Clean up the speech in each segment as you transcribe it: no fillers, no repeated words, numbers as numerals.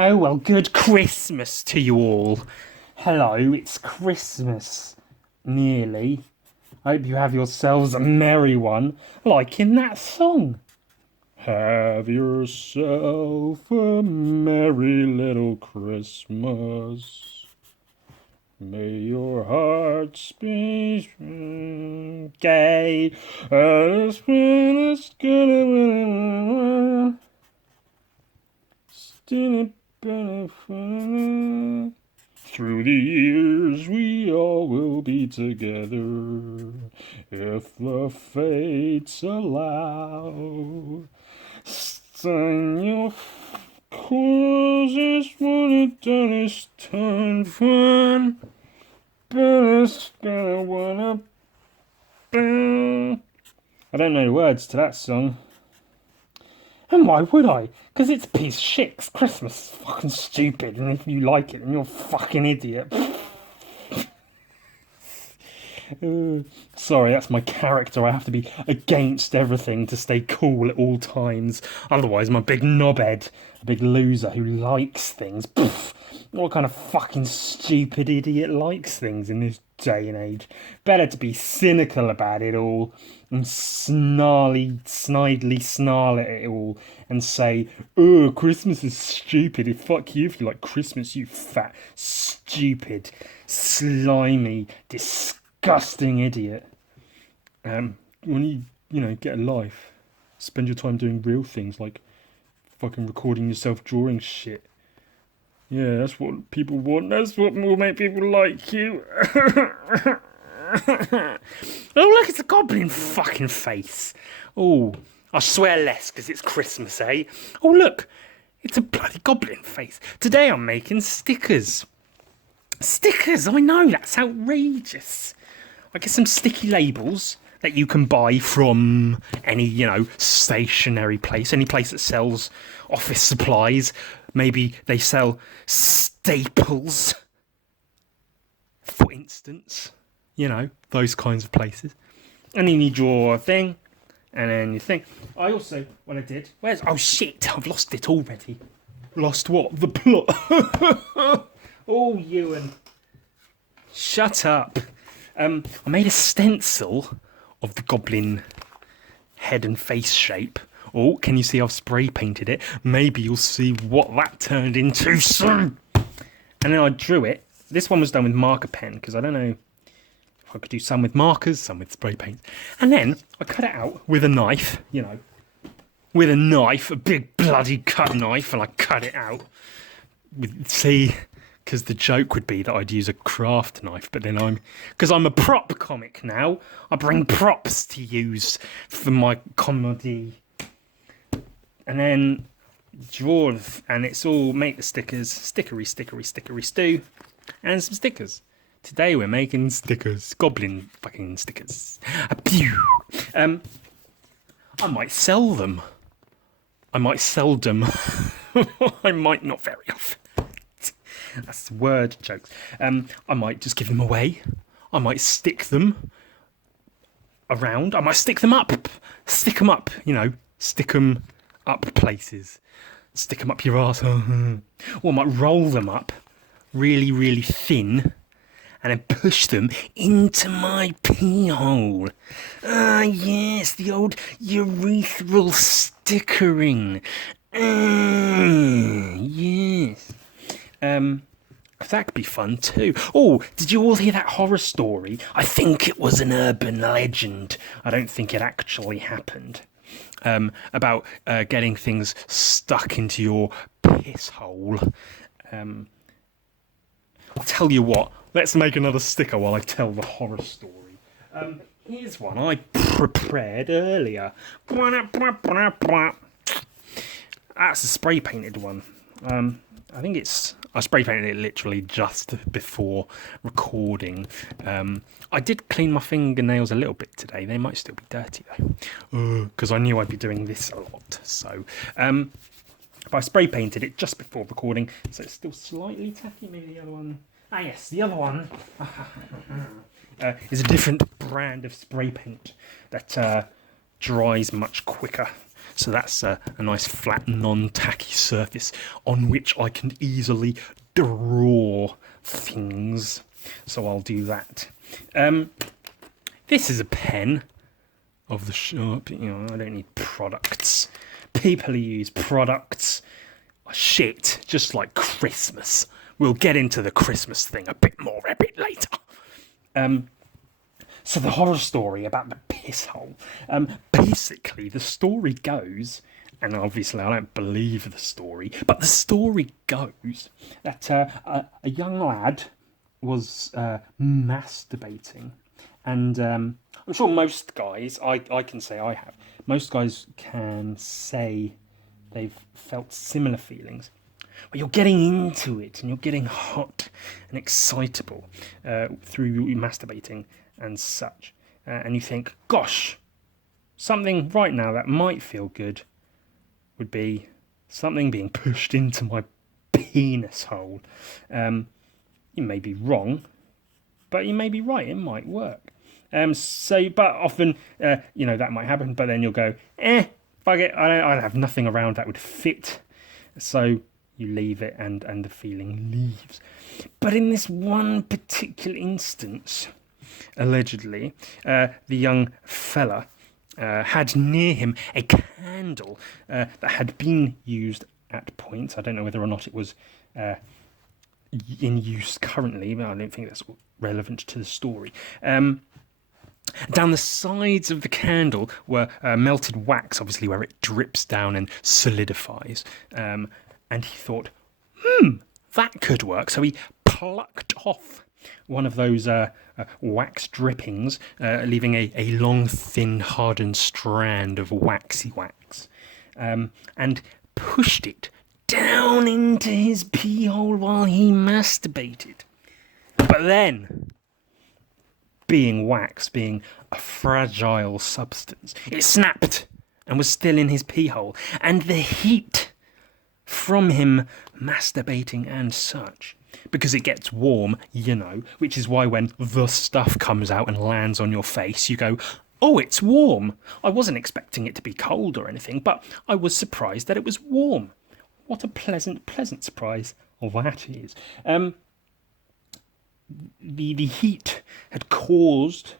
Oh, well, good Christmas to you all. Hello, it's Christmas. Nearly. I hope you have yourselves a merry one, like in that song. Have yourself a merry little Christmas. May your hearts be gay as when it's gonna through the years we all will be together if the fates allow. Sign your closest when it done is time fun, but it's gonna wanna I don't know the words to that song. And why would I? Because it's a piece of shit. It's Christmas. It's fucking stupid. And if you like it, then you're a fucking idiot. Sorry, that's my character. I have to be against everything to stay cool at all times. Otherwise, I'm a big knobhead. A big loser who likes things. Pfft. What kind of fucking stupid idiot likes things in this day and age? Better to be cynical about it all and snidely snarl at it all and say, oh, Christmas is stupid. Fuck you if you like Christmas, you fat, stupid, slimy, disgusting idiot. When you get a life, spend your time doing real things like fucking recording yourself drawing shit. Yeah, that's what people want. That's what will make people like you. Oh, look, it's a goblin fucking face. Oh, I swear less because it's Christmas, eh? Oh, look, it's a bloody goblin face. Today I'm making stickers. Stickers, I know, that's outrageous. I get some sticky labels that you can buy from any, stationery place, any place that sells office supplies. Maybe they sell staples, for instance. Those kinds of places. And then you draw a thing, and then you think. I also, what I did, oh shit, I've lost it already. Lost what? The plot. Oh, Ewan. Shut up. I made a stencil of the goblin head and face shape. Oh, can you see I've spray painted it? Maybe you'll see what that turned into soon. And then I drew it. This one was done with marker pen because I don't know if I could do some with markers, some with spray paint. And then I cut it out with a knife, with a knife, a big bloody cut knife, and I cut it out. Because the joke would be that I'd use a craft knife, but then because I'm a prop comic now, I bring props to use for my comedy. And then draw, and it's all make the stickers, stickery stew, and some stickers. Today we're making stickers, goblin fucking stickers. I might sell them. I might not very often. That's word jokes. I might just give them away. I might stick them around. I might stick them up. Stick them up, stick them up places. Stick them up your arse. Or I might roll them up really, really thin and then push them into my pee hole. Ah, yes, the old urethral stickering. Yes. That could be fun too. Oh, did you all hear that horror story? I think it was an urban legend. I don't think it actually happened. About getting things stuck into your piss hole. I'll tell you what, let's make another sticker while I tell the horror story. Here's one I prepared earlier. That's a spray painted one. I think I spray painted it literally just before recording. I did clean my fingernails a little bit today. They might still be dirty though, because I knew I'd be doing this a lot. So, but I spray painted it just before recording, so it's still slightly tacky. Maybe the other one. Ah yes, the other one is a different brand of spray paint that dries much quicker. So that's a nice flat, non-tacky surface on which I can easily draw things. So I'll do that. This is a pen of the shop. You know, I don't need products. People who use products are shit, just like Christmas. We'll get into the Christmas thing a bit later. So the horror story about the piss hole. Basically, the story goes, and obviously I don't believe the story, but the story goes that a young lad was masturbating. And I'm sure most guys, I can say I have, most guys can say they've felt similar feelings. But you're getting into it and you're getting hot and excitable through masturbating and such. And you think, gosh, something right now that might feel good would be something being pushed into my penis hole. You may be wrong, but you may be right. It might work. But often, that might happen. But then you'll go, fuck it. I have nothing around that would fit. So you leave it, and the feeling leaves. But in this one particular instance, allegedly, the young fella had near him a candle that had been used at points. I don't know whether or not it was in use currently, but I don't think that's relevant to the story. Down the sides of the candle were melted wax, obviously where it drips down and solidifies. And he thought, that could work. So he plucked off one of those wax drippings, leaving a long, thin, hardened strand of waxy wax, and pushed it down into his pee hole while he masturbated. But then, being wax, being a fragile substance, it snapped and was still in his pee hole. And the heat from him masturbating and such, because it gets warm, which is why when the stuff comes out and lands on your face, you go, oh, it's warm. I wasn't expecting it to be cold or anything, but I was surprised that it was warm. What a pleasant surprise that is. The heat had caused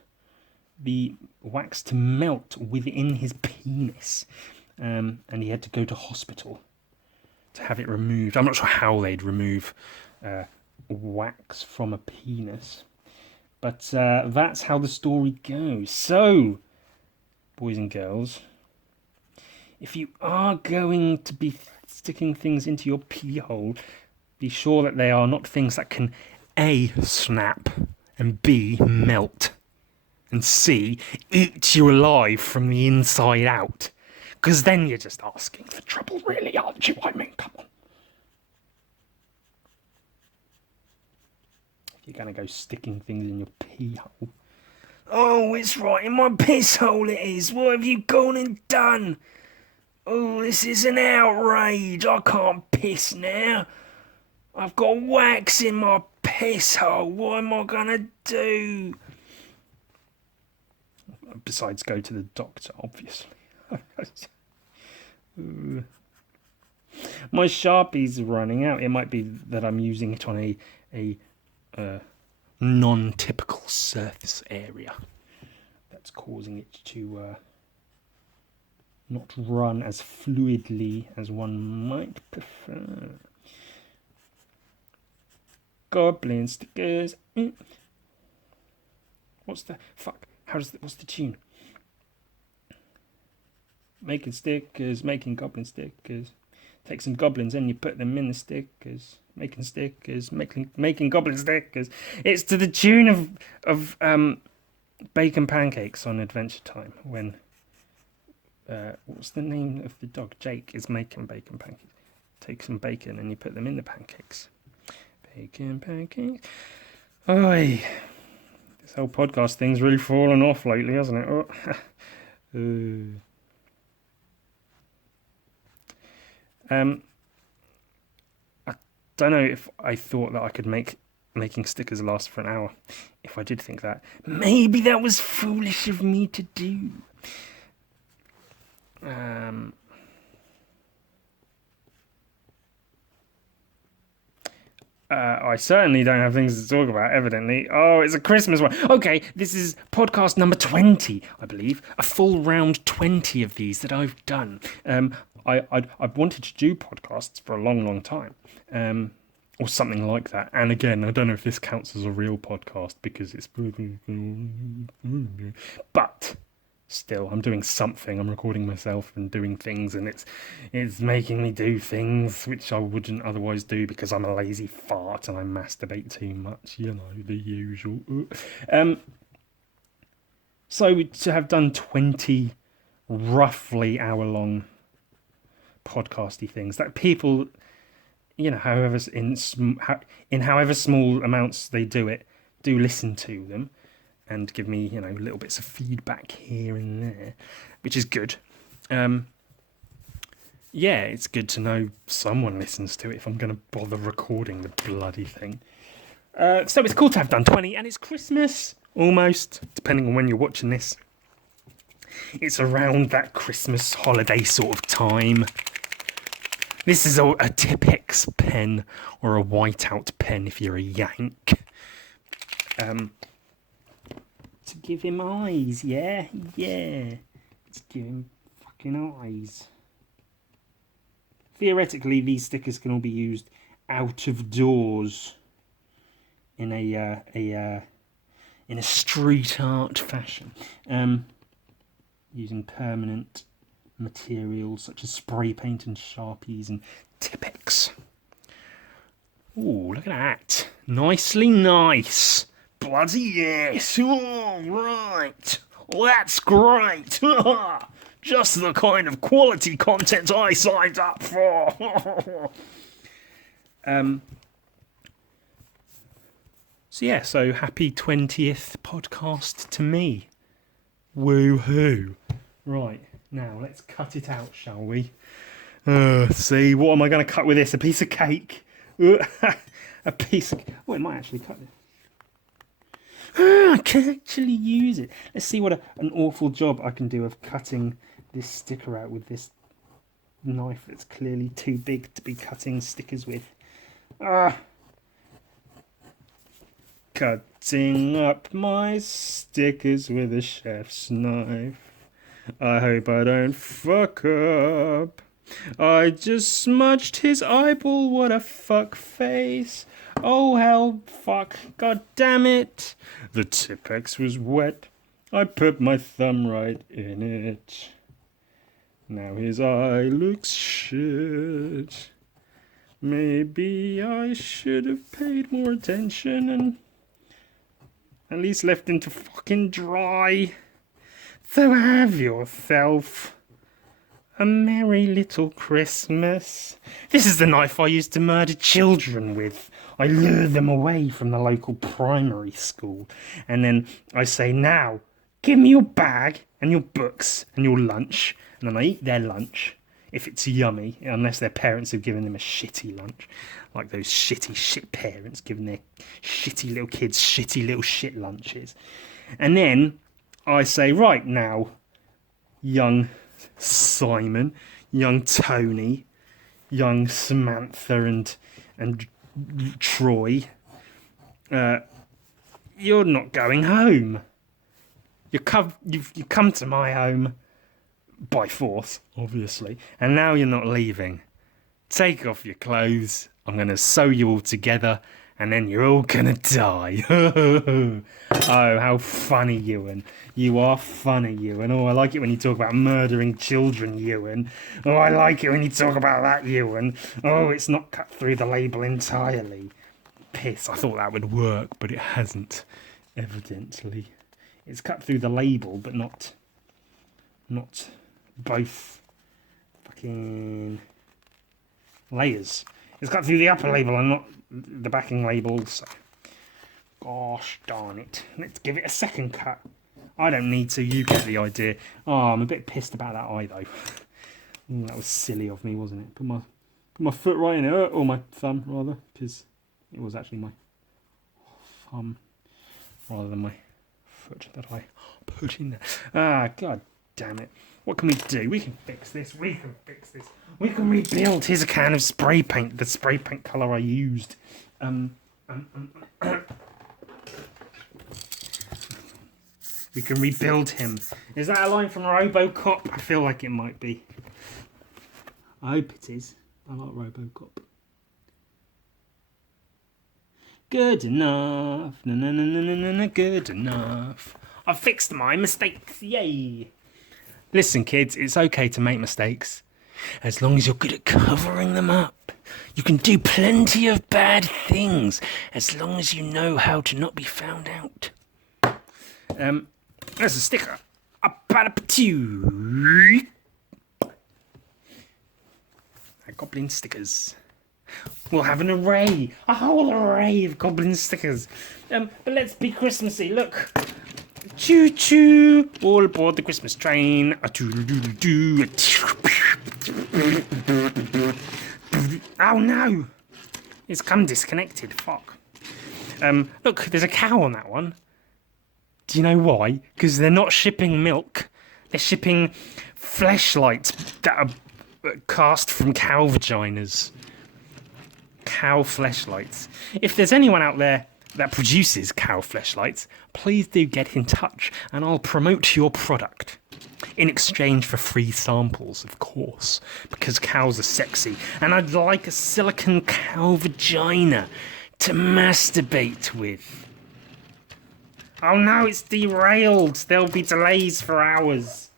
the wax to melt within his penis, and he had to go to hospital to have it removed. I'm not sure how they'd remove wax from a penis, but that's how the story goes. So, boys and girls, if you are going to be sticking things into your pee hole, be sure that they are not things that can A, snap, and B, melt, and C, eat you alive from the inside out. Because then you're just asking for trouble, really, aren't you? I mean, come on. If you're going to go sticking things in your pee hole. Oh, it's right in my piss hole it is. What have you gone and done? Oh, this is an outrage. I can't piss now. I've got wax in my piss hole. What am I going to do? Besides go to the doctor, obviously. My Sharpie's running out. It might be that I'm using it on a non-typical surface area that's causing it to not run as fluidly as one might prefer. Goblin stickers. What's the fuck? What's the tune? Making stickers, making goblin stickers. Take some goblins and you put them in the stickers. Making stickers, making goblin stickers. It's to the tune of bacon pancakes on Adventure Time when what's the name of the dog? Jake is making bacon pancakes. Take some bacon and you put them in the pancakes. Bacon pancakes. Oi. This whole podcast thing's really fallen off lately, hasn't it? Oh. I don't know if I thought that I could making stickers last for an hour. If I did think that, maybe that was foolish of me to do. I certainly don't have things to talk about, evidently. Oh, it's a Christmas one. Okay, this is podcast number 20, I believe. A full round 20 of these that I've done. I've wanted to do podcasts for a long, long time. Or something like that. And again, I don't know if this counts as a real podcast because it's... But... still, I'm doing something. I'm recording myself and doing things, and it's making me do things which I wouldn't otherwise do because I'm a lazy fart and I masturbate too much. You know, the usual. So to have done 20 roughly hour-long podcasty things that people, you know, however in however small amounts they do it, do listen to them. And give me, you know, little bits of feedback here and there, which is good. Yeah, it's good to know someone listens to it if I'm going to bother recording the bloody thing. So it's cool to have done 20, and it's Christmas, almost, depending on when you're watching this. It's around that Christmas holiday sort of time. This is a Tipex pen, or a whiteout pen if you're a Yank. To give him eyes, yeah. Let's give him fucking eyes. Theoretically, these stickers can all be used out of doors in a street art fashion, using permanent materials such as spray paint and Sharpies and Tipex. Ooh, look at that! Nicely nice. Bloody yes! All right, that's great. Just the kind of quality content I signed up for. So happy 20th podcast to me. Woohoo! Right, now let's cut it out, shall we? See, what am I going to cut with this? A piece of cake? A piece of... Oh, it might actually cut it. I can actually use it. Let's see what an awful job I can do of cutting this sticker out with this knife that's clearly too big to be cutting stickers with. Cutting up my stickers with a chef's knife. I hope I don't fuck up. I just smudged his eyeball, what a fuck face. Oh hell, fuck, god damn it. The Tipex was wet. I put my thumb right in it. Now his eye looks shit. Maybe I should have paid more attention and at least left him to fucking dry. So have yourself a merry little Christmas. This is the knife I used to murder children with. I lure them away from the local primary school. And then I say, now, give me your bag and your books and your lunch. And then I eat their lunch, if it's yummy, unless their parents have given them a shitty lunch. Like those shitty shit parents giving their shitty little kids shitty little shit lunches. And then I say, right now, young Simon, young Tony, young Samantha and Troy, you're not going home. You've come to my home by force, obviously, and now you're not leaving. Take off your clothes. I'm going to sew you all together, and then you're all going to die. Oh, how funny, Ewan. You are funny, Ewan. Oh, I like it when you talk about murdering children, Ewan. Oh, I like it when you talk about that, Ewan. Oh, it's not cut through the label entirely. Piss, I thought that would work, but it hasn't, evidently. It's cut through the label, but not both fucking layers. It's cut through the upper label and not the backing label also. Gosh darn it. Let's give it a second cut. I don't need to, you get the idea. Oh, I'm a bit pissed about that eye though. That was silly of me, wasn't it? Put my foot right in it, or my thumb rather, because it was actually my thumb rather than my foot that I put in there. Ah, god damn it. What can we do? We can fix this. We can rebuild. Here's a can of spray paint. The spray paint colour I used We can rebuild him. Is that a line from RoboCop? I feel like it might be. I hope it is. I like RoboCop. Good enough. No, no, no, no, no, no, no, good enough. I've fixed my mistakes. Yay. Listen, kids, it's okay to make mistakes. As long as you're good at covering them up. You can do plenty of bad things. As long as you know how to not be found out. There's a sticker. Goblin stickers. We'll have an array, a whole array of goblin stickers. But let's be Christmassy. Look, choo choo, all aboard the Christmas train. Oh no, it's come disconnected. Fuck. Look, there's a cow on that one. Do you know why? Because they're not shipping milk. They're shipping fleshlights that are cast from cow vaginas. Cow fleshlights. If there's anyone out there that produces cow fleshlights, please do get in touch and I'll promote your product. In exchange for free samples, of course, because cows are sexy. And I'd like a silicone cow vagina to masturbate with. Oh no, it's derailed. There'll be delays for hours.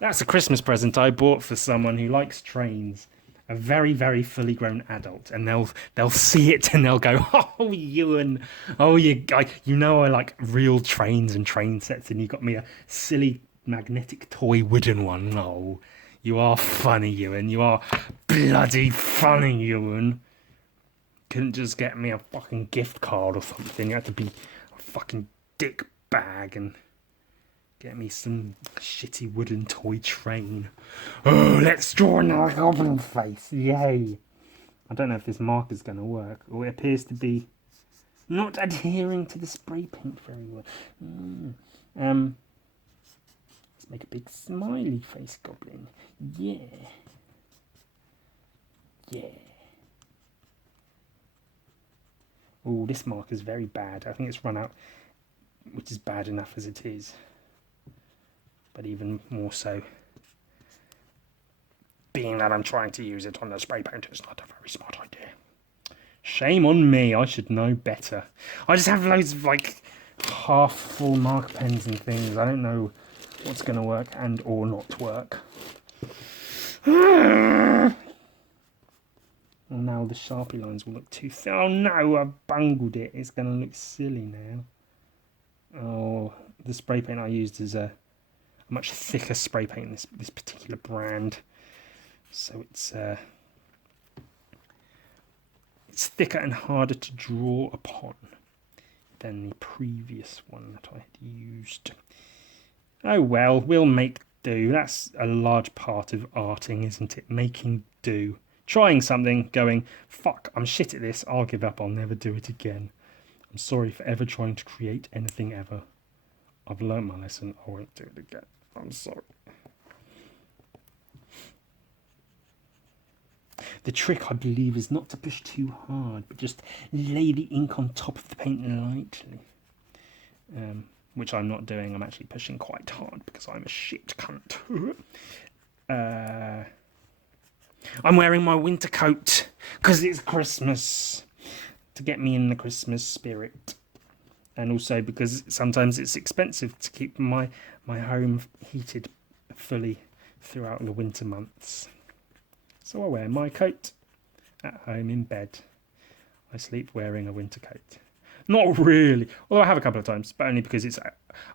That's a Christmas present I bought for someone who likes trains. A very, very fully grown adult. And they'll see it and they'll go, oh, Ewan. Oh, you know I like real trains and train sets and you got me a silly magnetic toy wooden one. Oh, you are funny, Ewan. You are bloody funny, Ewan. Couldn't just get me a fucking gift card or something. You had to be a fucking dick bag and get me some shitty wooden toy train. Oh, let's draw another goblin face. Yay. I don't know if this marker's going to work. Or it appears to be not adhering to the spray paint very well. Let's make a big smiley face goblin. Yeah. Yeah. Oh, this marker's very bad. I think it's run out, which is bad enough as it is. But even more so, being that I'm trying to use it on the spray paint is not a very smart idea. Shame on me, I should know better. I just have loads of like half full marker pens and things. I don't know what's going to work and or not work. Well, now the Sharpie lines will look too thin. Oh no, I've bungled it. It's going to look silly now. Oh, the spray paint I used is a much thicker spray paint, this particular brand. So it's thicker and harder to draw upon than the previous one that I had used. Oh well, we'll make do. That's a large part of arting, isn't it? Making do. Trying something, going, fuck, I'm shit at this, I'll give up, I'll never do it again. I'm sorry for ever trying to create anything ever. I've learnt my lesson, I won't do it again. I'm sorry. The trick, I believe, is not to push too hard, but just lay the ink on top of the paint lightly. Which I'm not doing, I'm actually pushing quite hard because I'm a shit cunt. I'm wearing my winter coat because it's Christmas, to get me in the Christmas spirit. And also because sometimes it's expensive to keep my home heated fully throughout the winter months. So I wear my coat at home in bed. I sleep wearing a winter coat. Not really, although I have a couple of times, but only because it's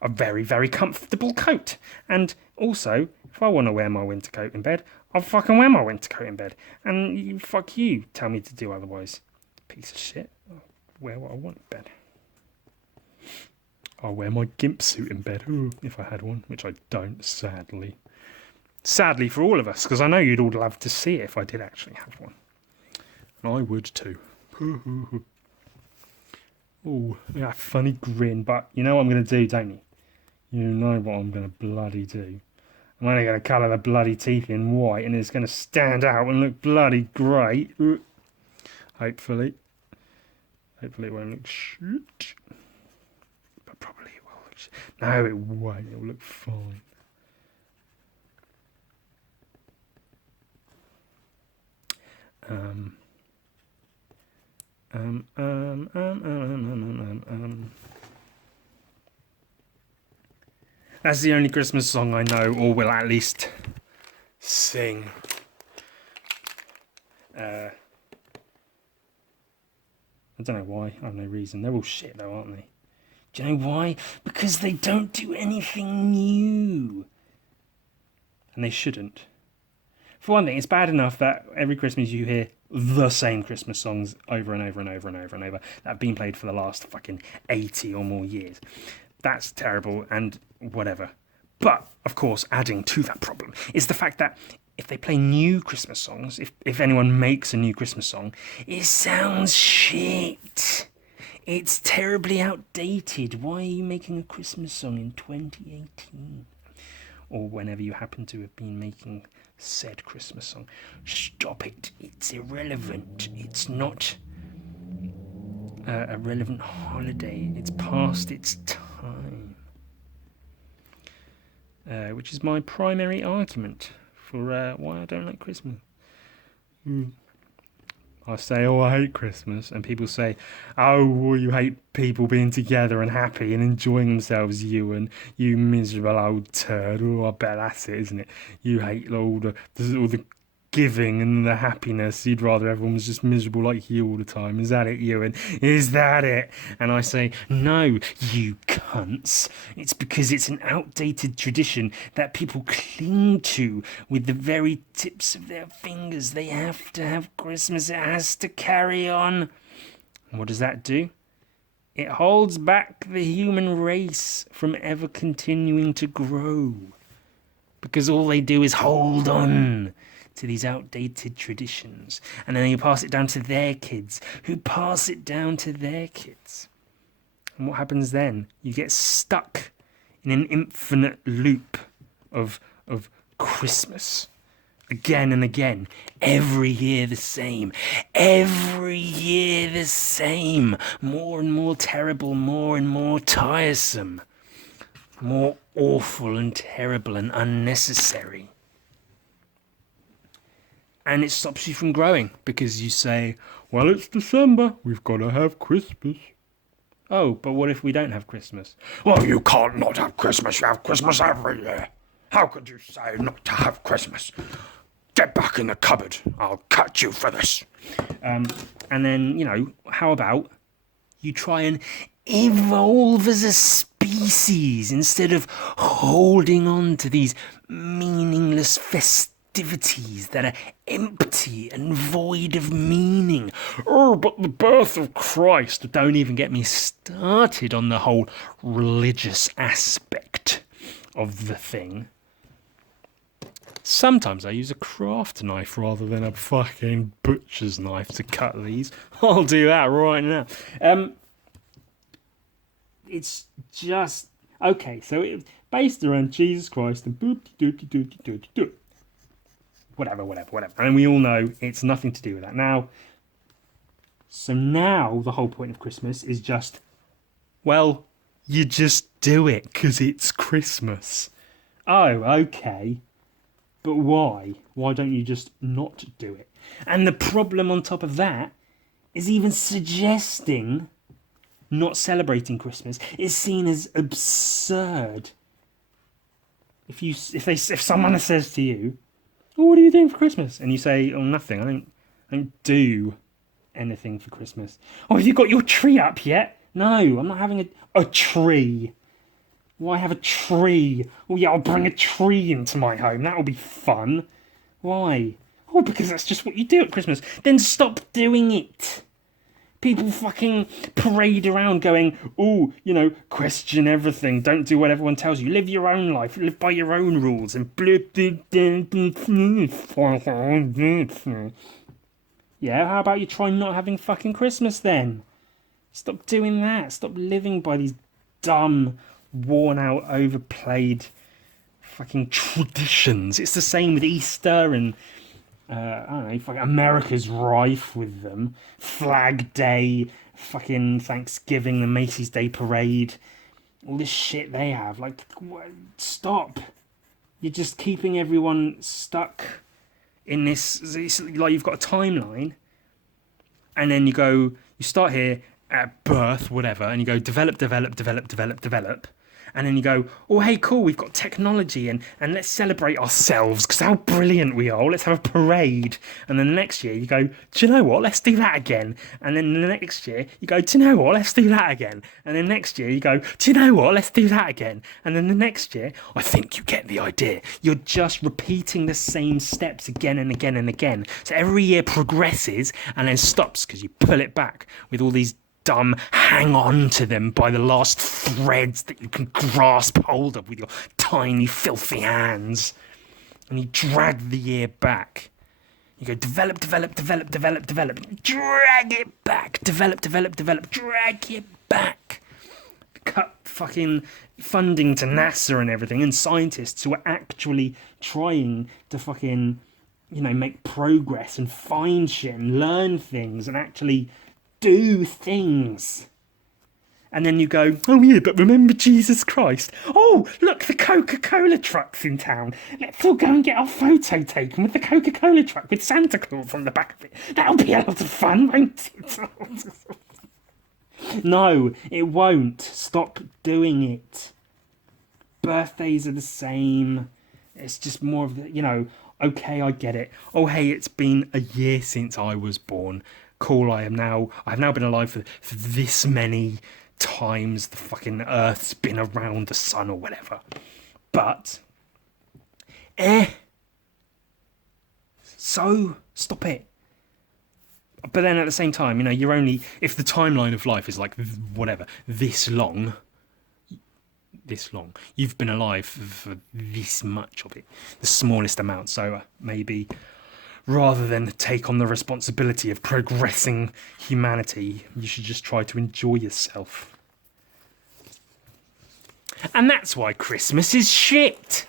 a very, very comfortable coat. And also, if I want to wear my winter coat in bed, I'll fucking wear my winter coat in bed. And fuck you, tell me to do otherwise. Piece of shit. I'll wear what I want in bed. I'll wear my gimp suit in bed, if I had one, which I don't, sadly. Sadly for all of us, because I know you'd all love to see it if I did actually have one. And I would too. Oh, yeah, funny grin, but you know what I'm going to do, don't you? You know what I'm going to bloody do. I'm only going to colour the bloody teeth in white and it's going to stand out and look bloody great. Hopefully. Hopefully it won't look shit. But probably it will look shit. No, it won't. It will look fine. That's the only Christmas song I know, or will at least sing. I don't know why. I have no reason. They're all shit though, aren't they? Do you know why? Because they don't do anything new. And they shouldn't. For one thing, it's bad enough that every Christmas you hear the same Christmas songs over and over and over and over and over that have been played for the last fucking 80 or more years. That's terrible and whatever. But, of course, adding to that problem is the fact that if they play new Christmas songs, if anyone makes a new Christmas song, it sounds shit. It's terribly outdated. Why are you making a Christmas song in 2018? Or whenever you happen to have been making said Christmas song. Stop it. It's irrelevant. It's not a relevant holiday. It's past its time. Which is my primary argument for why I don't like Christmas. I say, oh, I hate Christmas, and people say, oh, well, you hate people being together and happy and enjoying themselves, you miserable old turd. Oh, I bet that's it, isn't it? You hate all the giving and the happiness. You'd rather everyone was just miserable like you all the time. Is that it, Ewan? Is that it? And I say, no, you cunts. It's because it's an outdated tradition that people cling to with the very tips of their fingers. They have to have Christmas. It has to carry on. And what does that do? It holds back the human race from ever continuing to grow. Because all they do is hold on to these outdated traditions, and then you pass it down to their kids, who pass it down to their kids. And what happens then? You get stuck in an infinite loop of Christmas. Again and again. Every year the same. Every year the same. More and more terrible, more and more tiresome. More awful and terrible and unnecessary. And it stops you from growing because you say, well, it's December, we've got to have Christmas. Oh, but what if we don't have Christmas? Well, you can't not have Christmas. You have Christmas every year. How could you say not to have Christmas? Get back in the cupboard. I'll cut you for this. And then, how about you try and evolve as a species instead of holding on to these meaningless festivities that are empty and void of meaning. Oh, but the birth of Christ. Don't even get me started on the whole religious aspect of the thing. Sometimes I use a craft knife rather than a fucking butcher's knife to cut these. I'll do that right now. It's just... Okay, so it's based around Jesus Christ and boop-de-doop-de-doop-de-doop-de-doop. Whatever. And we all know it's nothing to do with that. Now the whole point of Christmas is just, well, you just do it because it's Christmas. Oh, okay. But why? Why don't you just not do it? And the problem on top of that is even suggesting not celebrating Christmas is seen as absurd. If someone says to you, oh, what are you doing for Christmas? And you say, oh, nothing. I don't do anything for Christmas. Oh, have you got your tree up yet? No, I'm not having a tree. Why have a tree? Oh, yeah, I'll bring a tree into my home. That'll be fun. Why? Oh, because that's just what you do at Christmas. Then stop doing it. People fucking parade around going, oh, question everything. Don't do what everyone tells you. Live your own life. Live by your own rules. And yeah, how about you try not having fucking Christmas then? Stop doing that. Stop living by these dumb, worn out, overplayed fucking traditions. It's the same with Easter and I don't know, fucking America's rife with them. Flag Day, fucking Thanksgiving, the Macy's Day Parade, all this shit they have. Like, stop. You're just keeping everyone stuck in this. It's like you've got a timeline, and then you start here at birth, whatever, and you go develop, develop, develop, develop, develop. And then you go, oh, hey, cool, we've got technology and let's celebrate ourselves because how brilliant we are. Let's have a parade. And then the next year you go, do you know what? Let's do that again. And then the next year you go, do you know what? Let's do that again. And then next year you go, do you know what? Let's do that again. And then the next year, I think you get the idea. You're just repeating the same steps again and again and again. So every year progresses and then stops because you pull it back with all these dumb hang on to them by the last threads that you can grasp hold of with your tiny filthy hands, and you drag the year back. You go develop, develop, develop, develop, develop, drag it back, develop, develop, develop, drag it back. Cut fucking funding to NASA and everything, and scientists who are actually trying to fucking, make progress and find shit and learn things and actually do things. And then you go, oh yeah, but remember Jesus Christ? Oh, look, the Coca-Cola truck's in town. Let's all go and get our photo taken with the Coca-Cola truck with Santa Claus on the back of it. That'll be a lot of fun, won't it? No, it won't. Stop doing it. Birthdays are the same. It's just more of the, okay, I get it. Oh, hey, it's been a year since I was born. Cool, I've now been alive for this many times the fucking Earth's been around the sun or whatever. But, so stop it. But then at the same time, you're only, if the timeline of life is like whatever, this long, you've been alive for this much of it, the smallest amount. So maybe, rather than take on the responsibility of progressing humanity, you should just try to enjoy yourself. And that's why Christmas is shit.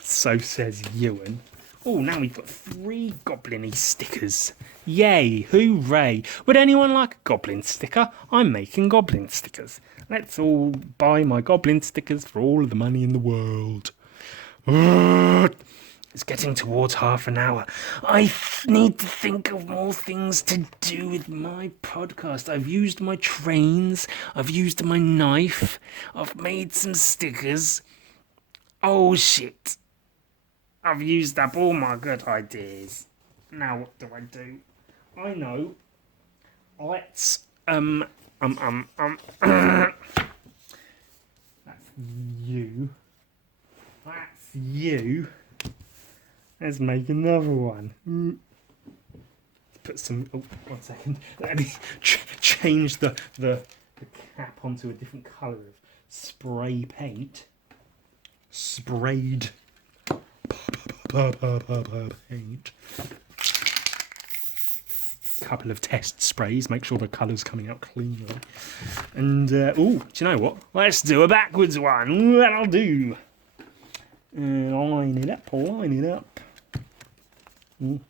So says Ewan. Oh, now we've got 3 goblin-y stickers. Yay, hooray. Would anyone like a goblin sticker? I'm making goblin stickers. Let's all buy my goblin stickers for all of the money in the world. It's getting towards half an hour. I need to think of more things to do with my podcast. I've used my trains. I've used my knife. I've made some stickers. Oh, shit. I've used up all my good ideas. Now what do I do? I know. Let's, That's you. That's you. Let's make another one. Put some. Oh, 1 second. Let me change the cap onto a different colour of spray paint. Sprayed paint. Couple of test sprays. Make sure the colour's coming out cleanly. And do you know what? Let's do a backwards one. That'll do. And line it up. Ooh.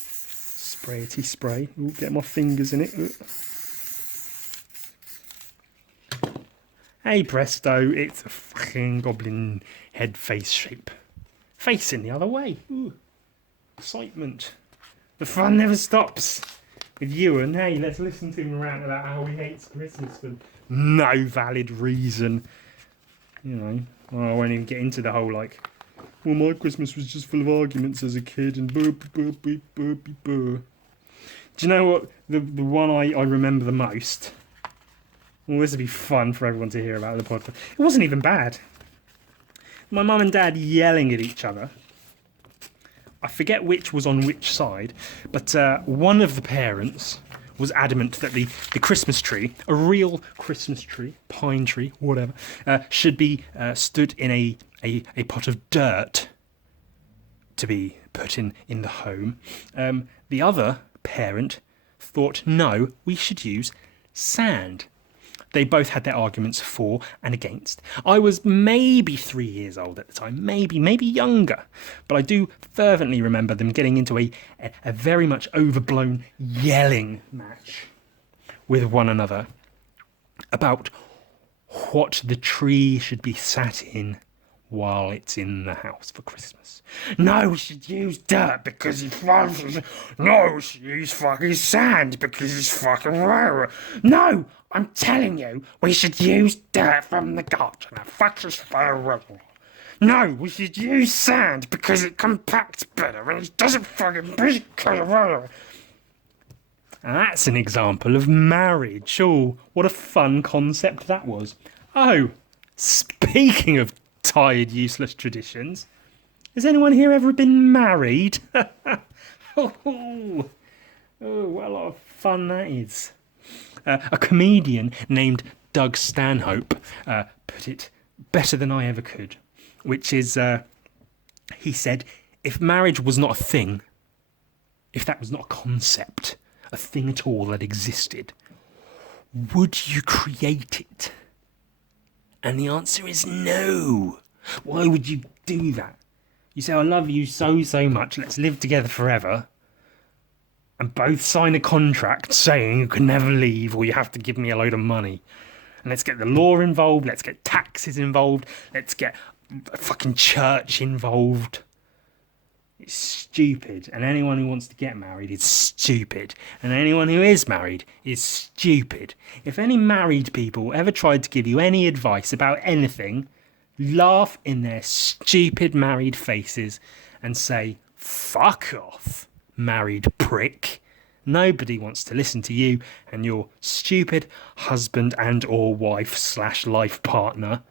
Sprayety spray. Ooh, get my fingers in it. Ooh. Hey presto, it's a fucking goblin head face shape. Facing the other way. Ooh. Excitement. The fun never stops. With Ewan, hey, let's listen to him rant about how he hates Christmas for no valid reason. I won't even get into the whole well, my Christmas was just full of arguments as a kid and burpy. Do you know what the one I remember the most? Well, this would be fun for everyone to hear about the podcast. It wasn't even bad. My mum and dad yelling at each other. I forget which was on which side, but one of the parents was adamant that the Christmas tree, a real Christmas tree, pine tree, whatever, should be stood in a pot of dirt to be put in the home. The other parent thought, no, we should use sand. They both had their arguments for and against. I was maybe 3 years old at the time, maybe younger. But I do fervently remember them getting into a very much overblown yelling match with one another about what the tree should be sat in while it's in the house for Christmas. No, we should use dirt because it's fucking... No, we should use fucking sand because it's fucking rare. No, I'm telling you, we should use dirt from the garden. Fuck is fire. No, we should use sand because it compacts better and it doesn't fucking... And that's an example of marriage. Oh, what a fun concept that was. Oh, speaking of tired, useless traditions, has anyone here ever been married? Oh, what a lot of fun that is. A comedian named Doug Stanhope put it better than I ever could, which is, he said, if marriage was not a thing, if that was not a concept, a thing at all that existed, would you create it? And the answer is no. Why would you do that? You say, I love you so much, let's live together forever. And both sign a contract saying you can never leave or you have to give me a load of money. And let's get the law involved, let's get taxes involved, let's get a fucking church involved. It's stupid. And anyone who wants to get married is stupid. And anyone who is married is stupid. If any married people ever tried to give you any advice about anything, laugh in their stupid married faces and say, fuck off, married prick. Nobody wants to listen to you and your stupid husband and or wife / life partner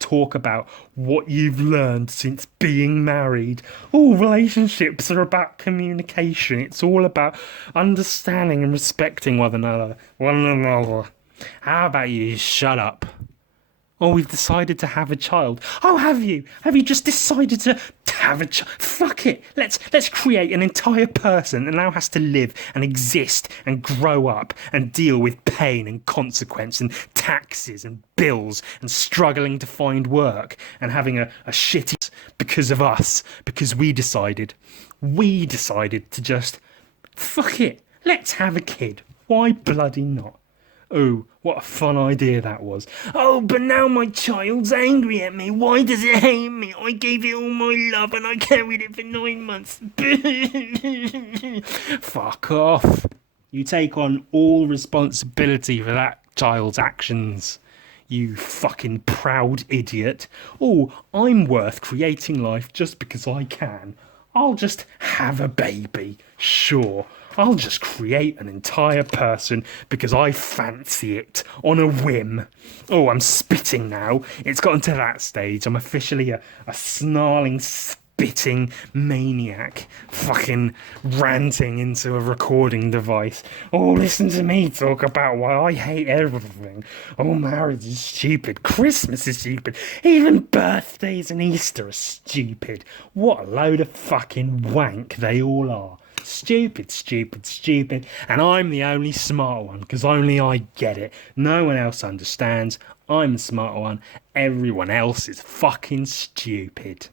talk about what you've learned since being married. All relationships are about communication. It's all about understanding and respecting one another. How about you shut up? Oh, we've decided to have a child. Oh, have you? Have you just decided to have a child? Fuck it. Let's create an entire person that now has to live and exist and grow up and deal with pain and consequence and taxes and bills and struggling to find work and having a shitty because of us, because we decided to just fuck it. Let's have a kid. Why bloody not? Oh, what a fun idea that was. Oh, but now my child's angry at me. Why does it hate me? I gave it all my love and I carried it for 9 months. Fuck off. You take on all responsibility for that child's actions. You fucking proud idiot. Oh, I'm worth creating life just because I can. I'll just have a baby. Sure. I'll just create an entire person because I fancy it on a whim. Oh, I'm spitting now. It's gotten to that stage. I'm officially a snarling, spitting maniac. Fucking ranting into a recording device. Oh, listen to me talk about why I hate everything. Oh, marriage is stupid. Christmas is stupid. Even birthdays and Easter are stupid. What a load of fucking wank they all are. Stupid, and I'm the only smart one because only I get it. No one else understands. I'm the smart one. Everyone else is fucking stupid.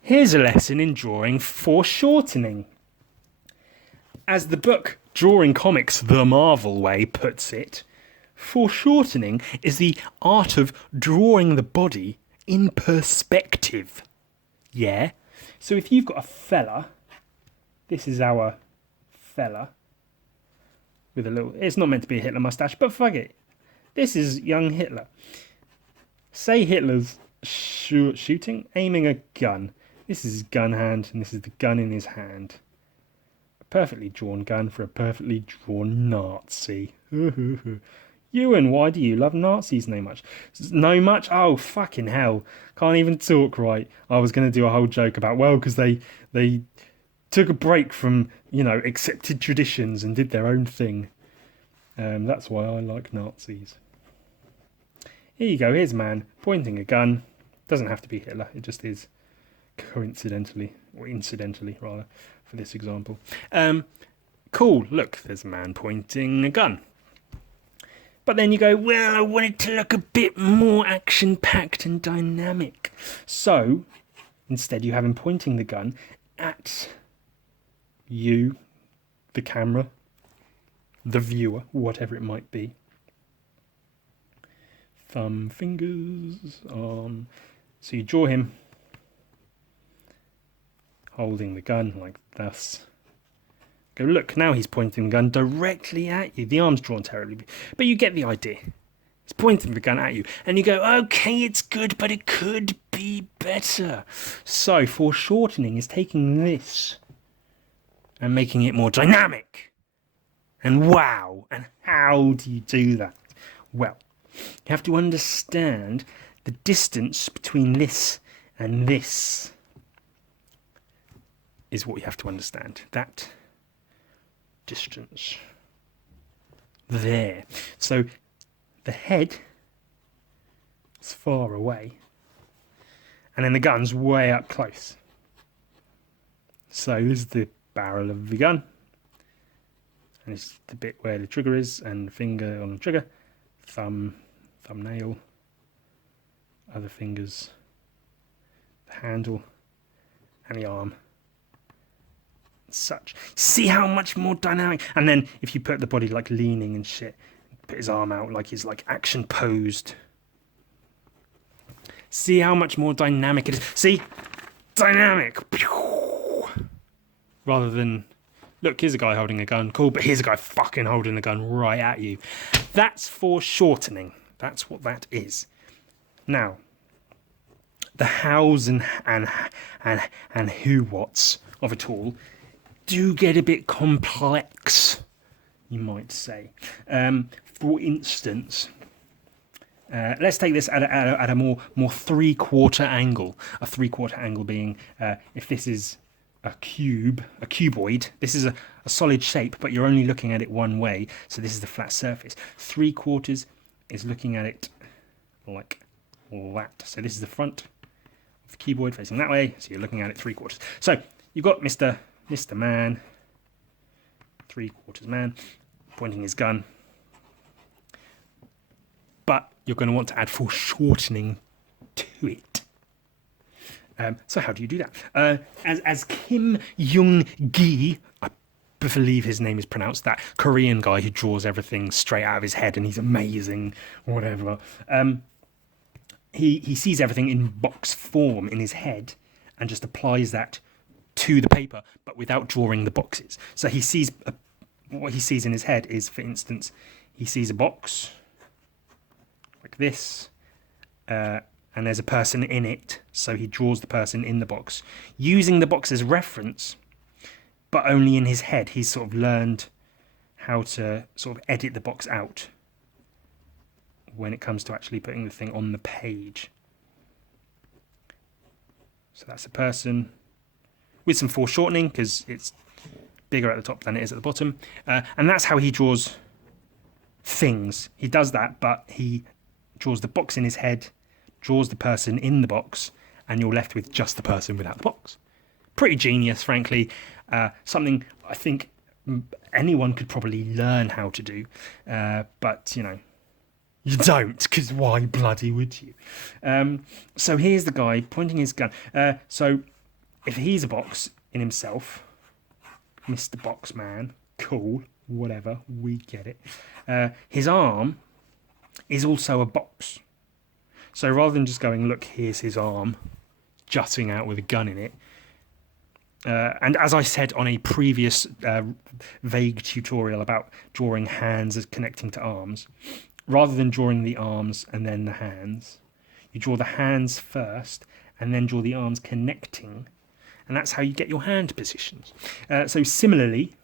Here's a lesson in drawing foreshortening. As the book Drawing Comics the Marvel Way puts it, foreshortening is the art of drawing the body in perspective. Yeah? So if you've got a fella, this is our fella, with a little, it's not meant to be a Hitler mustache, but fuck it. This is young Hitler. Say Hitler's aiming a gun. This is his gun hand, and this is the gun in his hand. A perfectly drawn gun for a perfectly drawn Nazi. Ewan, why do you love Nazis no much? No much? Oh, fucking hell. Can't even talk right. I was going to do a whole joke about, well, because they took a break from, accepted traditions and did their own thing. That's why I like Nazis. Here you go. Here's a man pointing a gun. Doesn't have to be Hitler. It just is coincidentally, or incidentally, rather, for this example. Cool. Look, there's a man pointing a gun. But then you go, well, I want it to look a bit more action-packed and dynamic. So instead you have him pointing the gun at you, the camera, the viewer, whatever it might be. Thumb, fingers, arm. So you draw him holding the gun like this. Go, look, now he's pointing the gun directly at you. The arm's drawn terribly, but you get the idea. He's pointing the gun at you, and you go, okay, it's good, but it could be better. So foreshortening is taking this and making it more dynamic. And wow, and how do you do that? Well, you have to understand the distance between this and this is what you have to understand. That distance there. So the head is far away, and then the gun's way up close. So this is the barrel of the gun, and it's the bit where the trigger is, and the finger on the trigger, thumbnail, other fingers, the handle, and the arm. Such. See how much more dynamic. And then if you put the body like leaning and shit, put his arm out like he's like action posed. See how much more dynamic it is. See? Dynamic. Rather than, look, here's a guy holding a gun. Cool, but here's a guy fucking holding a gun right at you. That's foreshortening. That's what that is. Now, the hows and who whats of it all do get a bit complex, you might say. For instance, let's take this at a more three-quarter angle. A three-quarter angle being, if this is a cuboid, this is a solid shape, but you're only looking at it one way, so this is the flat surface. 3/4 is looking at it like that. So this is the front of the cuboid facing that way, so you're looking at it 3/4. So you've got Mr. Man, 3/4 man, pointing his gun. But you're going to want to add foreshortening to it. So how do you do that? As Kim Young-gi, I believe his name is pronounced, that Korean guy who draws everything straight out of his head and he's amazing, whatever. He sees everything in box form in his head and just applies that to the paper, but without drawing the boxes. So he sees what he sees in his head is, for instance, he sees a box like this, and there's a person in it, so he draws the person in the box using the box as reference, but only in his head. He's sort of learned how to sort of edit the box out when it comes to actually putting the thing on the page. So that's a person with some foreshortening because it's bigger at the top than it is at the bottom. And that's how he draws things. He does that, but he draws the box in his head, draws the person in the box, and you're left with just the person without the box. Pretty genius, frankly. Something I think anyone could probably learn how to do. But, you know, you don't, because why bloody would you? So here's the guy pointing his gun. So if he's a box in himself, Mr. Box Man, cool, whatever, we get it. His arm is also a box. So rather than just going, look, here's his arm, jutting out with a gun in it. And as I said on a previous vague tutorial about drawing hands as connecting to arms, rather than drawing the arms and then the hands, you draw the hands first and then draw the arms connecting. And that's how you get your hand positions. So similarly,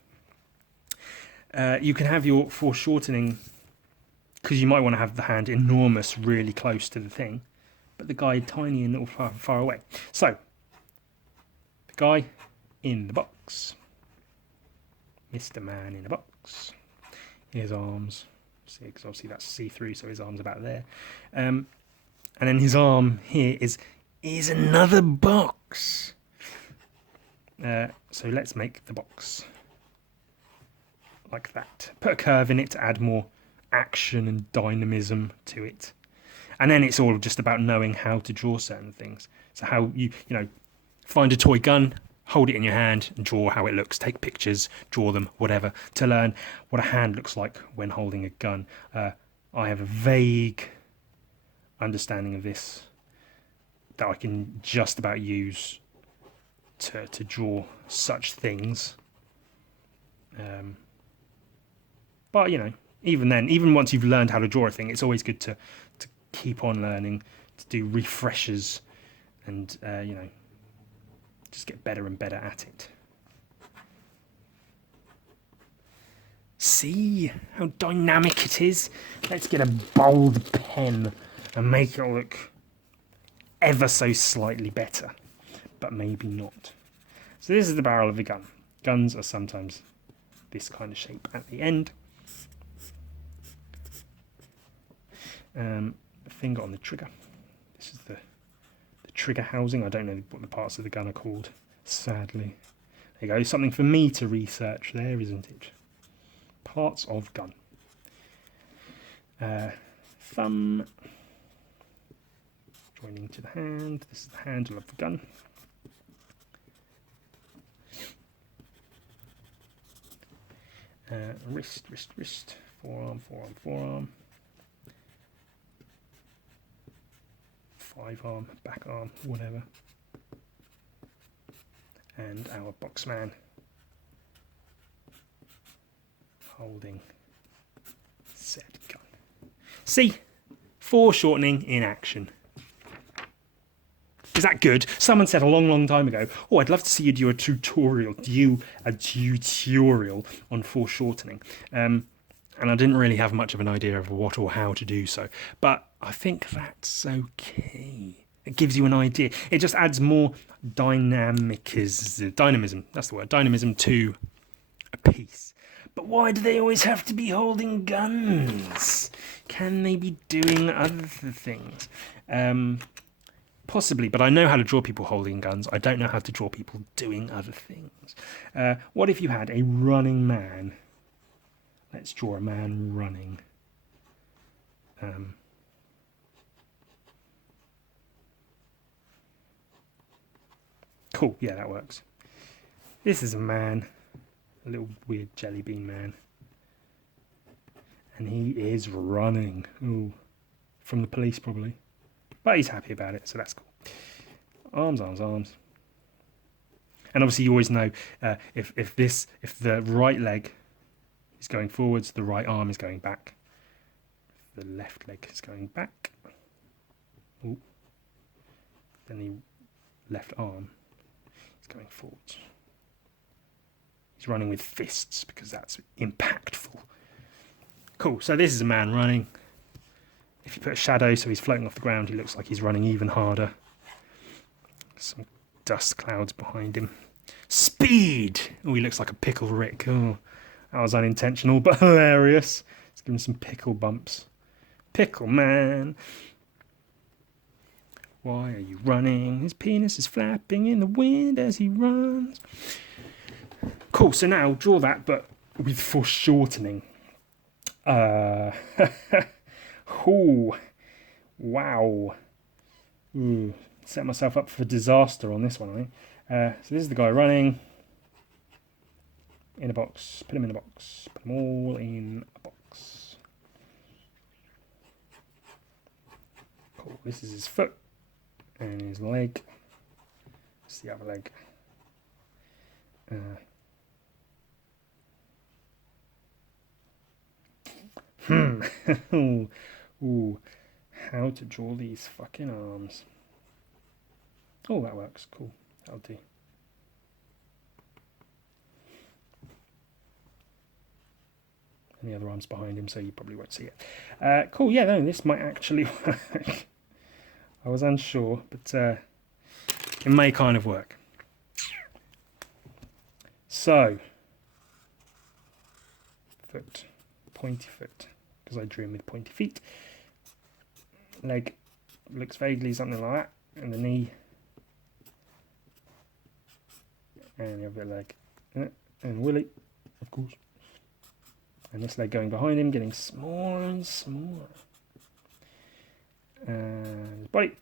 you can have your foreshortening, because you might want to have the hand enormous, really close to the thing, but the guy tiny and little far away. So, the guy in the box, Mr. Man in a box, his arms, see, because obviously that's see-through, so his arm's about there. And then his arm here is another box. So let's make the box like that. Put a curve in it to add more action and dynamism to it. And then it's all just about knowing how to draw certain things. So how you find a toy gun, hold it in your hand and draw how it looks. Take pictures, draw them, whatever, to learn what a hand looks like when holding a gun. I have a vague understanding of this that I can just about use to draw such things. But even then, even once you've learned how to draw a thing, it's always good to keep on learning, to do refreshers, and just get better and better at it. See how dynamic it is? Let's get a bold pen and make it look ever so slightly better, but maybe not. So this is the barrel of a gun. Guns are sometimes this kind of shape at the end. Finger on the trigger. This is the trigger housing. I don't know what the parts of the gun are called, sadly. There you go, something for me to research there, isn't it? Parts of gun. Thumb joining to the hand. This is the handle of the gun. Wrist, wrist, wrist. Forearm, forearm, forearm. 5-arm, back arm, whatever. And our boxman holding said gun. See? Foreshortening in action. Is that good? Someone said a long, long time ago, oh, I'd love to see you do a tutorial on foreshortening. And I didn't really have much of an idea of what or how to do so. But I think that's okay. It gives you an idea. It just adds more dynamism, that's the word, dynamism to a piece. But why do they always have to be holding guns? Can they be doing other things? Possibly, but I know how to draw people holding guns. I don't know how to draw people doing other things. What if you had a running man? Let's draw a man running. Cool, yeah, that works. This is a man, a little weird jelly bean man. And he is running. Ooh, from the police probably. But he's happy about it, so that's cool. Arms, arms, arms. And obviously you always know if the right leg is going forwards, the right arm is going back. The left leg is going back. Ooh. Then the left arm is going forwards. He's running with fists because that's impactful. Cool, so this is a man running. If you put a shadow so he's floating off the ground, he looks like he's running even harder. Some dust clouds behind him. Speed! Oh, he looks like a pickle Rick. Oh, that was unintentional, but hilarious. Let's give him some pickle bumps. Pickle man. Why are you running? His penis is flapping in the wind as he runs. Cool, so now draw that, but with foreshortening. Ooh, wow. Ooh, set myself up for disaster on this one, I think. So this is the guy running. In a box. Put him in a box. Put them all in a box. Cool. This is his foot. And his leg. It's the other leg. Ooh, how to draw these fucking arms. Oh, that works. Cool. That'll do. And the other arm's behind him, so you probably won't see it. Cool. Yeah, no, this might actually work. I was unsure, but it may kind of work. So, foot, pointy foot, because I drew him with pointy feet. Leg looks vaguely something like that, and the knee, and the other leg, and Willie, of course, And this leg going behind him, getting smaller and smaller. And his body.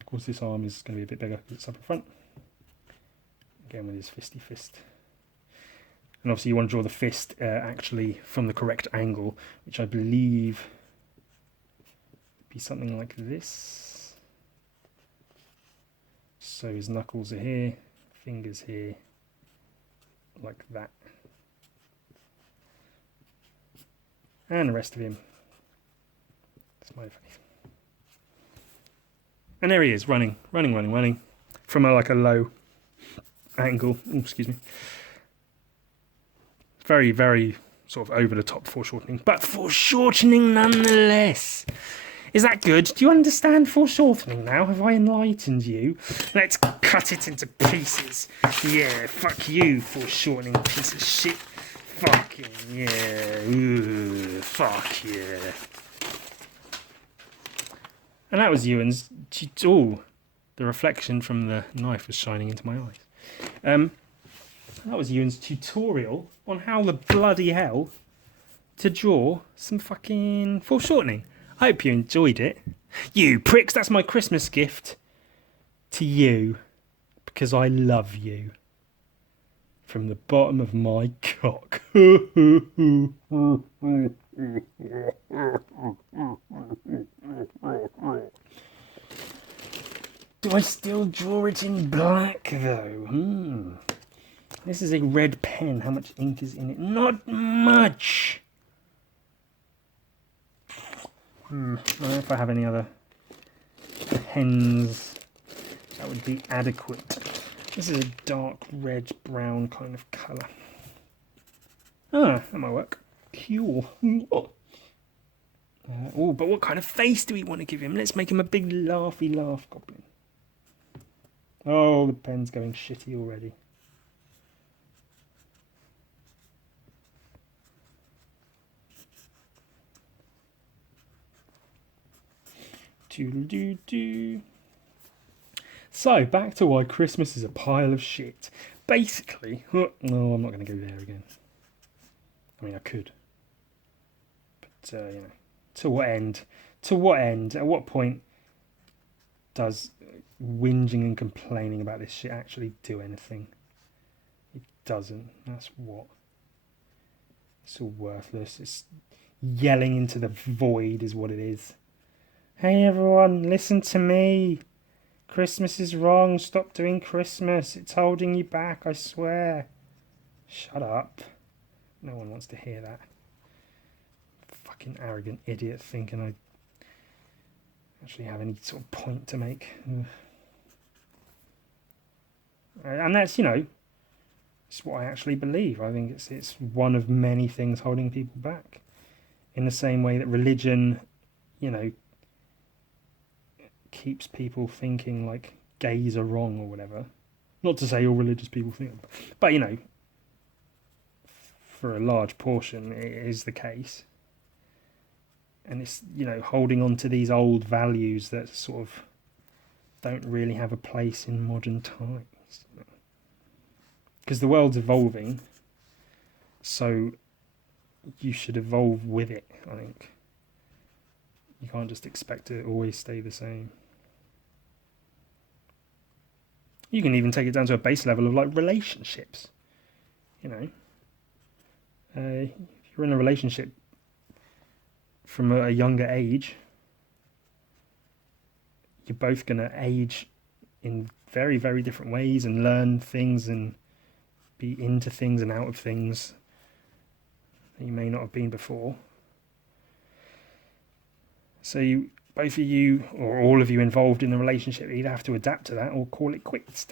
Of course, this arm is going to be a bit bigger because it's up in front. Again with his fisty fist. And obviously you want to draw the fist actually from the correct angle, which I believe would be something like this. So his knuckles are here, fingers here, like that. And the rest of him. Smiley face. And there he is, running. From like a low angle. Ooh, excuse me. Very, very sort of over the top foreshortening. But foreshortening nonetheless. Is that good? Do you understand foreshortening now? Have I enlightened you? Let's cut it into pieces. Yeah, fuck you, foreshortening piece of shit. Fucking yeah. Ooh, fuck yeah. And that was Ewan's. Oh, the reflection from the knife was shining into my eyes. That was Ewan's tutorial on how the bloody hell to draw some fucking foreshortening. I hope you enjoyed it. You pricks, that's my Christmas gift to you. Because I love you. From the bottom of my cock. Do I still draw it in black though? This is a red pen. How much ink is in it? Not much. I don't know if I have any other pens that would be adequate. This is a dark red brown kind of colour. Ah, that might work. Cool. Oh, but what kind of face do we want to give him? Let's make him a big laughy laugh goblin. Oh, the pen's going shitty already. Toodle-doo-doo. So, back to why Christmas is a pile of shit. Basically, no, I'm not going to go there again. I mean, I could. But, you know, to what end? To what end? At what point does whinging and complaining about this shit actually do anything? It doesn't. That's what. It's all worthless. It's yelling into the void is what it is. Hey everyone, listen to me. Christmas is wrong. Stop doing Christmas. It's holding you back, I swear. Shut up. No one wants to hear that. Fucking arrogant idiot thinking I actually have any sort of point to make. And that's, you know, it's what I actually believe. I think it's one of many things holding people back. In the same way that religion, you know, keeps people thinking like gays are wrong or whatever. Not to say all religious people think, but you know, for a large portion it is the case. And it's, you know, holding on to these old values that sort of don't really have a place in modern times. Because the world's evolving, so you should evolve with it, I think. You can't just expect to always stay the same. You can even take it down to a base level of like relationships. You know, if you're in a relationship from a younger age, you're both going to age in very, very different ways and learn things and be into things and out of things that you may not have been before. So you, both of you or all of you involved in the relationship either have to adapt to that or call it quits,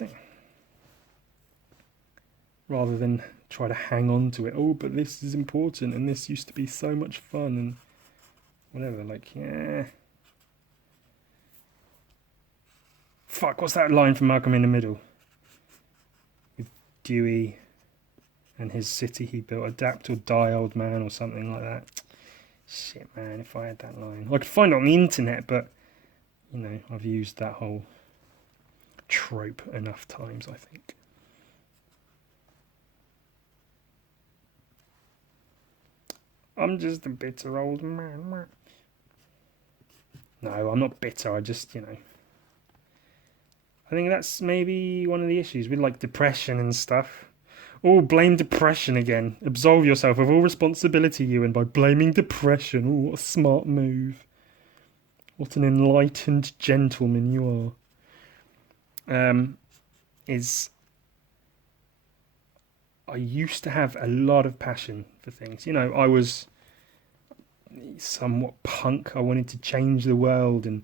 rather than try to hang on to it. Oh, but this is important and this used to be so much fun and whatever. Like, yeah. Fuck, what's that line from Malcolm in the Middle? With Dewey and his city he built, adapt or die, old man, or something like that. Shit, man, if I had that line. I could find it on the internet, but, you know, I've used that whole trope enough times, I think. I'm just a bitter old man. No, I'm not bitter. I just, I think that's maybe one of the issues with like depression and stuff. Oh, blame depression again. Absolve yourself of all responsibility, Ewan, by blaming depression. Oh, what a smart move. What an enlightened gentleman you are. I used to have a lot of passion for things. I was somewhat punk. I wanted to change the world and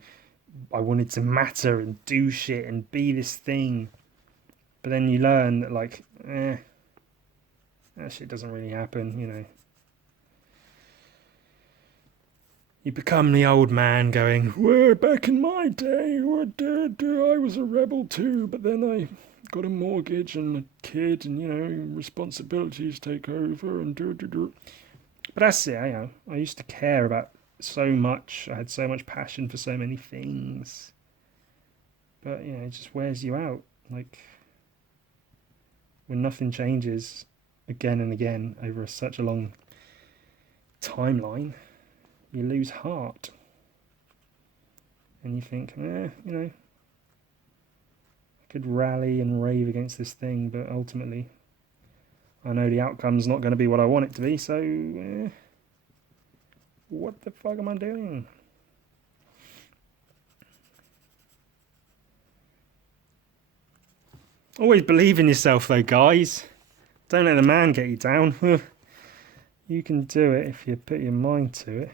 I wanted to matter and do shit and be this thing. But then you learn that, like, that shit doesn't really happen. You become the old man going, well, back in my day, I was a rebel too, but then I got a mortgage and a kid and, responsibilities take over and do. But that's it, I used to care about so much. I had so much passion for so many things. But, it just wears you out. Like, when nothing changes again and again over such a long timeline, you lose heart. And you think, I could rally and rave against this thing, but ultimately I know the outcome's not going to be what I want it to be, so what the fuck am I doing? Always believe in yourself though, guys. Don't let the man get you down. You can do it if you put your mind to it.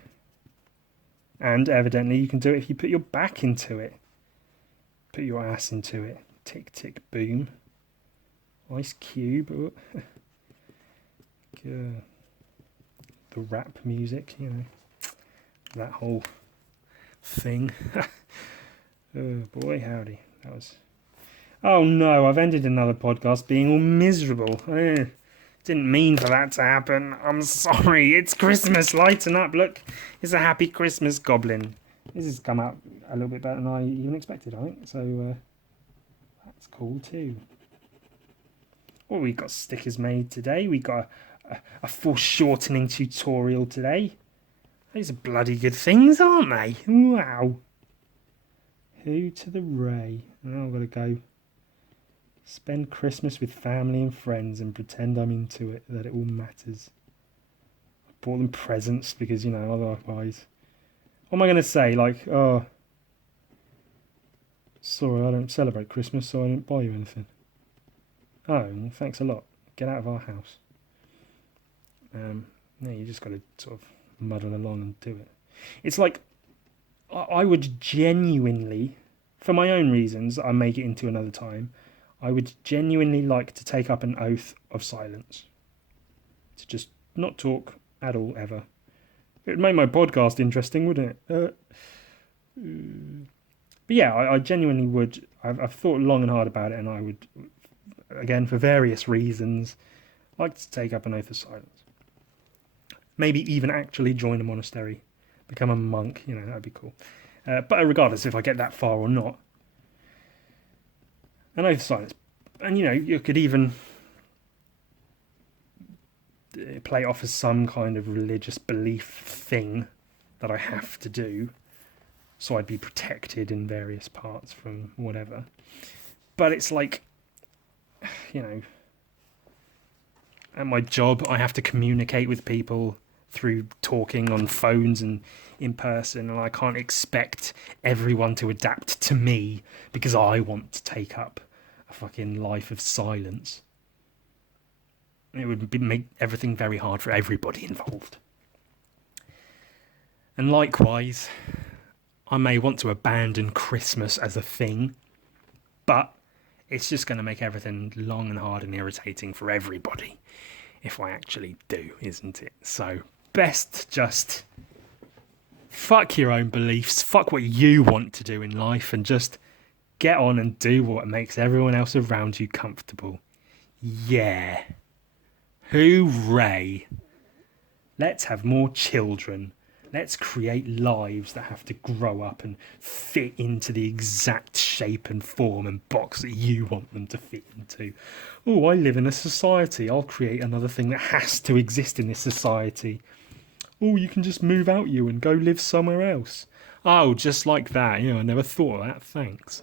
And evidently you can do it if you put your back into it. Put your ass into it. Tick, tick, boom. Ice Cube. The rap music, that whole thing. Oh boy, howdy. That was... Oh no, I've ended another podcast being all miserable. Didn't mean for that to happen. I'm sorry. It's Christmas. Lighten up. Look, it's a happy Christmas goblin. This has come out a little bit better than I even expected, I think. So that's cool too. Well, we got stickers made today. We got a foreshortening tutorial today. These are bloody good things, aren't they? Wow. Who to the Ray? Now I've got to go spend Christmas with family and friends and pretend I'm into it, that it all matters. I bought them presents because, otherwise... What am I going to say? Like, oh, sorry, I don't celebrate Christmas, so I didn't buy you anything. Oh, well, thanks a lot. Get out of our house. No, you just got to sort of muddle along and do it. It's like, I would genuinely, for my own reasons, I make it into another time, I would genuinely like to take up an oath of silence. To just not talk at all, ever. It would make my podcast interesting, wouldn't it? But yeah, I genuinely would. I've thought long and hard about it, and I would, again, for various reasons, like to take up an oath of silence. Maybe even actually join a monastery, become a monk, that'd be cool. But regardless if I get that far or not, an oath of silence. And, you could even play it off as some kind of religious belief thing that I have to do, so I'd be protected in various parts from whatever. But it's like, at my job, I have to communicate with people through talking on phones and in person, and I can't expect everyone to adapt to me because I want to take up a fucking life of silence. It would make everything very hard for everybody involved. And likewise, I may want to abandon Christmas as a thing, but it's just going to make everything long and hard and irritating for everybody if I actually do, isn't it? So, best just fuck your own beliefs, fuck what you want to do in life, and just get on and do what makes everyone else around you comfortable. Yeah. Hooray. Let's have more children. Let's create lives that have to grow up and fit into the exact shape and form and box that you want them to fit into. I live in a society. I'll create another thing that has to exist in this society. Oh, you can just move out, you, and go live somewhere else. Oh, just like that. I never thought of that. Thanks.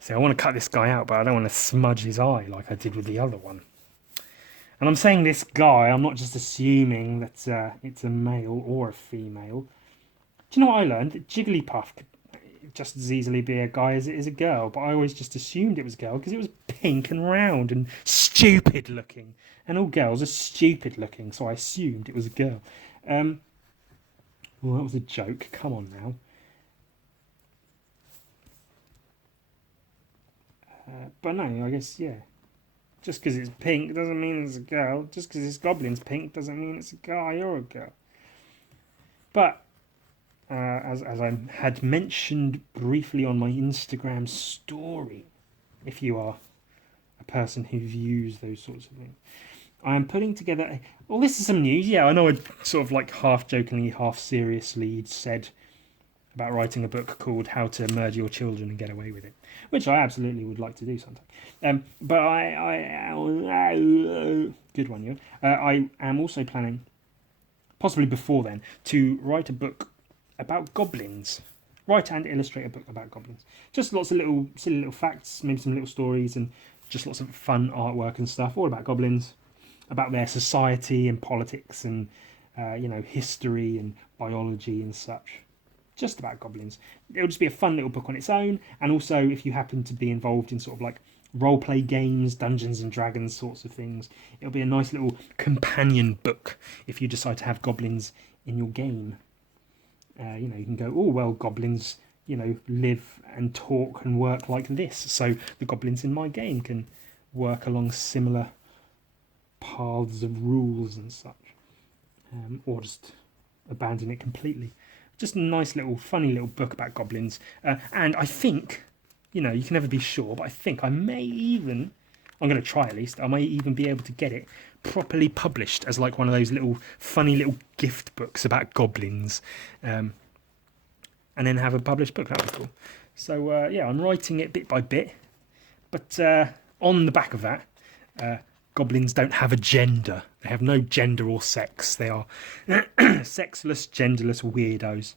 See, I want to cut this guy out, but I don't want to smudge his eye like I did with the other one. And I'm saying this guy, I'm not just assuming that it's a male or a female. Do you know what I learned? That Jigglypuff could just as easily be a guy as it is a girl, but I always just assumed it was a girl because it was pink and round and stupid looking. And all girls are stupid looking, so I assumed it was a girl. Well, that was a joke. Come on now. But no, I guess, yeah. Just because it's pink doesn't mean it's a girl. Just because this goblin's pink doesn't mean it's a guy or a girl. But, as I had mentioned briefly on my Instagram story, if you are a person who views those sorts of things, I am putting together... Well, this is some news. Yeah, I know I sort of like half-jokingly, half-seriously said about writing a book called How to Murder Your Children and Get Away with It, which I absolutely would like to do sometime. But good one, you. I am also planning, possibly before then, to write a book about goblins. Write and illustrate a book about goblins. Just lots of little silly little facts, maybe some little stories, and just lots of fun artwork and stuff, all about goblins, about their society and politics and history and biology and such. Just about goblins. It'll just be a fun little book on its own, and also if you happen to be involved in sort of like role-play games, Dungeons and Dragons sorts of things, it'll be a nice little companion book if you decide to have goblins in your game. You can go, oh well, goblins, live and talk and work like this, so the goblins in my game can work along similar paths of rules and such, or just abandon it completely. Just a nice little, funny little book about goblins. And I think, you can never be sure, but I think I may even, I'm going to try at least, I may even be able to get it properly published as like one of those little, funny little gift books about goblins. And then have a published book. That would be cool. So, I'm writing it bit by bit. But on the back of that, goblins don't have a gender. They have no gender or sex. They are sexless, genderless weirdos.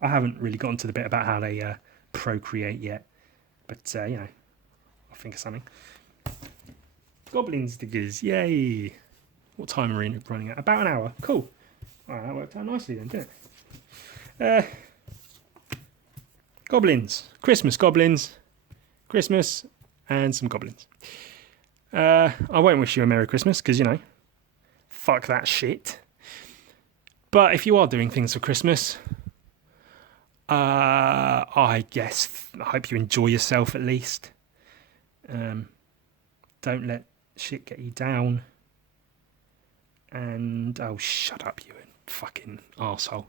I haven't really gotten to the bit about how they procreate yet. But, I'll think of something. Goblin stickers, yay! What time are we running at? About an hour. Cool. All right, that worked out nicely then, didn't it? Goblins. Christmas goblins. Christmas and some goblins. I won't wish you a Merry Christmas because, fuck that shit. But if you are doing things for Christmas, I hope you enjoy yourself at least. Don't let shit get you down. And, oh, shut up, you fucking arsehole.